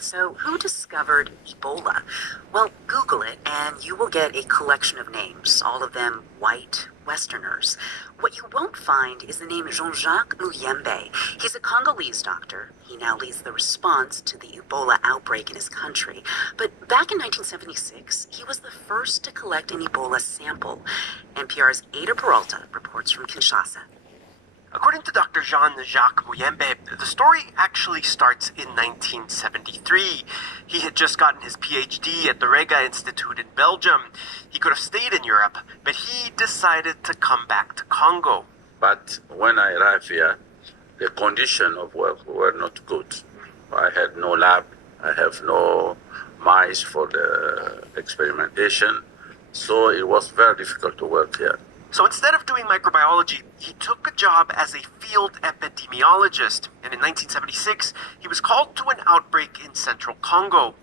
So, who discovered Ebola? Well, Google it and you will get a collection of names, all of them white Westerners. What you won't find is the name Jean-Jacques Muyembe. He's a Congolese doctor. He now leads the response to the Ebola outbreak in his country. But back in 1976, he was the first to collect an Ebola sample. NPR's Ada Peralta reports from Kinshasa. According to Dr. Jean-Jacques Muyembe, the story actually starts in 1973. He had just gotten his PhD at the Rega Institute in Belgium. He could have stayed in Europe, but he decided to come back to Congo. But when I arrived here, the conditions of work were not good. I had no lab, I have no mice for the experimentation, so it was very difficult to work here. So instead of doing microbiology, he took a job as a field epidemiologist. And in 1976, he was called to an outbreak in central Congo.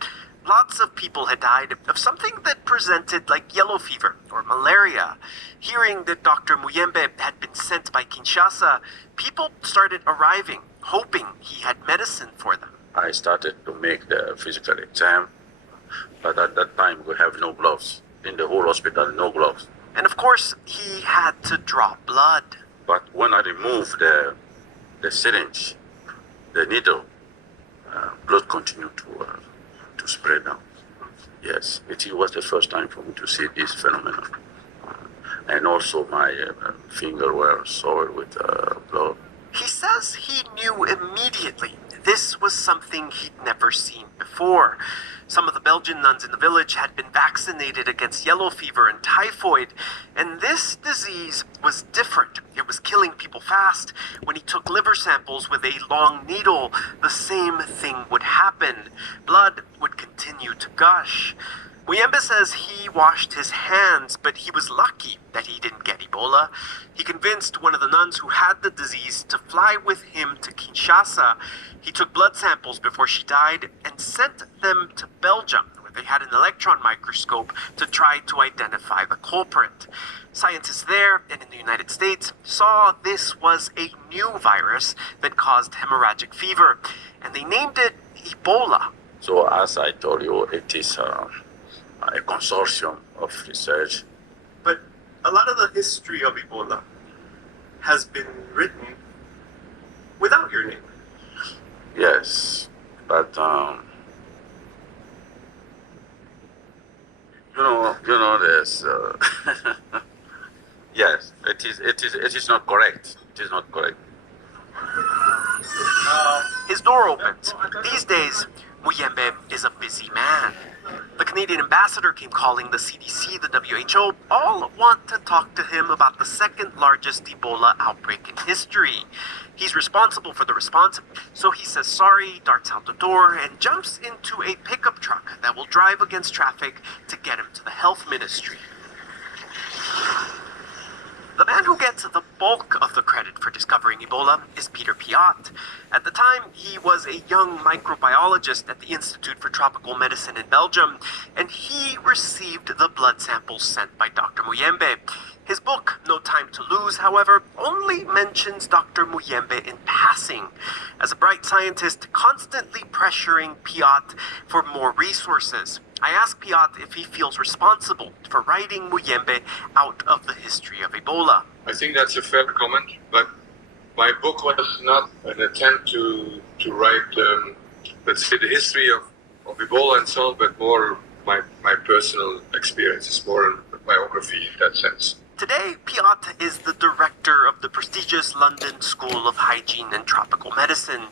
Lots of people had died of something that presented like yellow fever or malaria. Hearing that Dr. Muyembe had been sent by Kinshasa, people started arriving, hoping he had medicine for them. I started to make the physical exam, but at that time we have no gloves. In the whole hospital, no gloves. And of course, he had to draw blood. But when I removed the syringe, the needle, blood continued to spread out. Yes, it was the first time for me to see this phenomenon. And also my finger were soiled with blood. He says he knew immediately this was something he'd never seen before. Some of the Belgian nuns in the village had been vaccinated against yellow fever and typhoid, and this disease was different. It was killing people fast. When he took liver samples with a long needle, the same thing would happen. Blood would continue to gush. Muyembe says he washed his hands, but he was lucky that he didn't get Ebola. He convinced one of the nuns who had the disease to fly with him to Kinshasa. He took blood samples before she died and sent them to Belgium, where they had an electron microscope to try to identify the culprit. Scientists there and in the United States saw this was a new virus that caused hemorrhagic fever, and they named it Ebola. So as I told you, it is a consortium of research. But a lot of the history of Ebola has been written without your name. Yes, but you know this. Yes, it is not correct. It is not correct. His door opens. These days, Muyembe is a busy man. The Canadian ambassador came calling, the CDC, the WHO, all want to talk to him about the second largest Ebola outbreak in history. He's responsible for the response, so he says sorry, darts out the door, and jumps into a pickup truck that will drive against traffic to get him to the health ministry. The man who gets the bulk of the credit for discovering Ebola is Peter Piot. At the time, he was a young microbiologist at the Institute for Tropical Medicine in Belgium, and he received the blood samples sent by Dr. Muyembe. His book, No Time to Lose, however, only mentions Dr. Muyembe in passing, as a bright scientist constantly pressuring Piot for more resources. I asked Piot if he feels responsible for writing Muyembe out of the history of Ebola. I think that's a fair comment, but my book was not an attempt to write, let's say, the history of Ebola and so on, but more my personal experiences, more a biography in that sense. Today, Piot is the director of the prestigious London School of Hygiene and Tropical Medicine.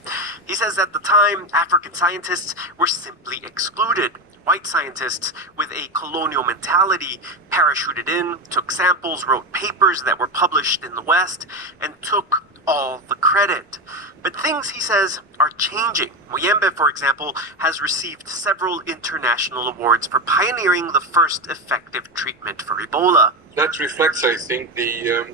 He says at the time, African scientists were simply excluded. White scientists with a colonial mentality parachuted in, took samples, wrote papers that were published in the West, and took all the credit. But things, he says, are changing. Muyembe, for example, has received several international awards for pioneering the first effective treatment for Ebola. That reflects, I think, the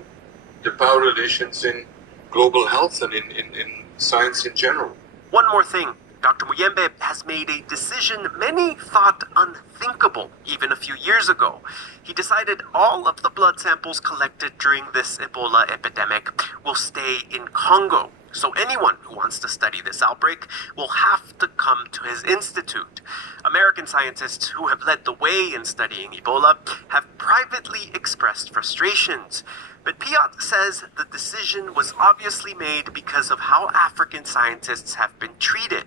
power relations in global health and in science in general. One more thing. Dr. Muyembe has made a decision many thought unthinkable even a few years ago. He decided all of the blood samples collected during this Ebola epidemic will stay in Congo. So anyone who wants to study this outbreak will have to come to his institute. American scientists who have led the way in studying Ebola have privately expressed frustrations. But Piot says the decision was obviously made because of how African scientists have been treated.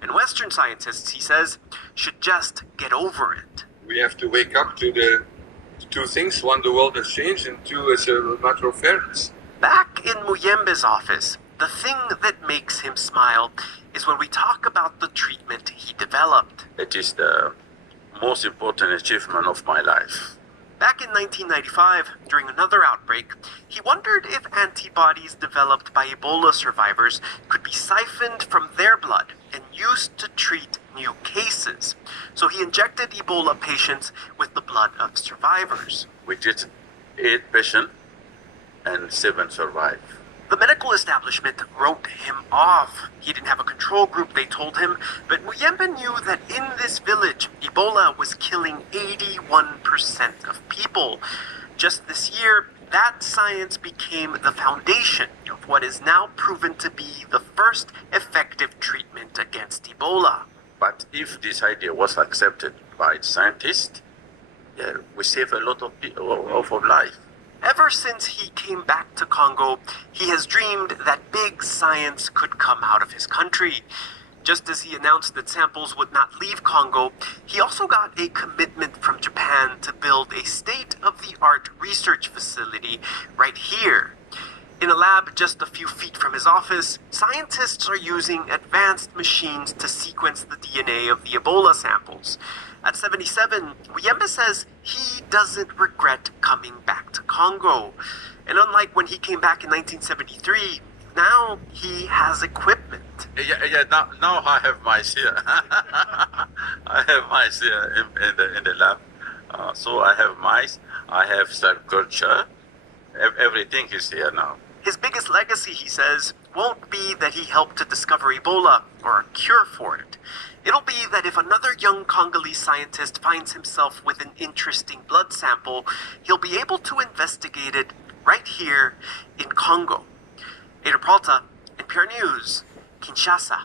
And Western scientists, he says, should just get over it. We have to wake up to the two things. One, the world has changed, and two, it's a matter of fairness. Back in Muyembe's office, the thing that makes him smile is when we talk about the treatment he developed. It is the most important achievement of my life. Back in 1995, during another outbreak, he wondered if antibodies developed by Ebola survivors could be siphoned from their blood and used to treat new cases. So he injected Ebola patients with the blood of survivors. We did 8 patients and 7 survived. The medical establishment wrote him off. He didn't have a control group, they told him, but Muyembe knew that in this village, Ebola was killing 81% of people. Just this year, that science became the foundation of what is now proven to be the first effective treatment against Ebola. But if this idea was accepted by scientists, we save a lot of life. Ever since he came back to Congo, he has dreamed that big science could come out of his country. Just as he announced that samples would not leave Congo, he also got a commitment from Japan to build a state-of-the-art research facility right here. In a lab just a few feet from his office, scientists are using advanced machines to sequence the DNA of the Ebola samples. At 77, Muyembe says he doesn't regret coming back to Congo. And unlike when he came back in 1973, now he has equipment. Now I have mice here. I have mice here in the lab. So I have mice, I have cell culture. Everything is here now. His biggest legacy, he says, won't be that he helped to discover Ebola or a cure for it. It'll be that if another young Congolese scientist finds himself with an interesting blood sample, he'll be able to investigate it right here in Congo. Ada Peralta, NPR News, Kinshasa.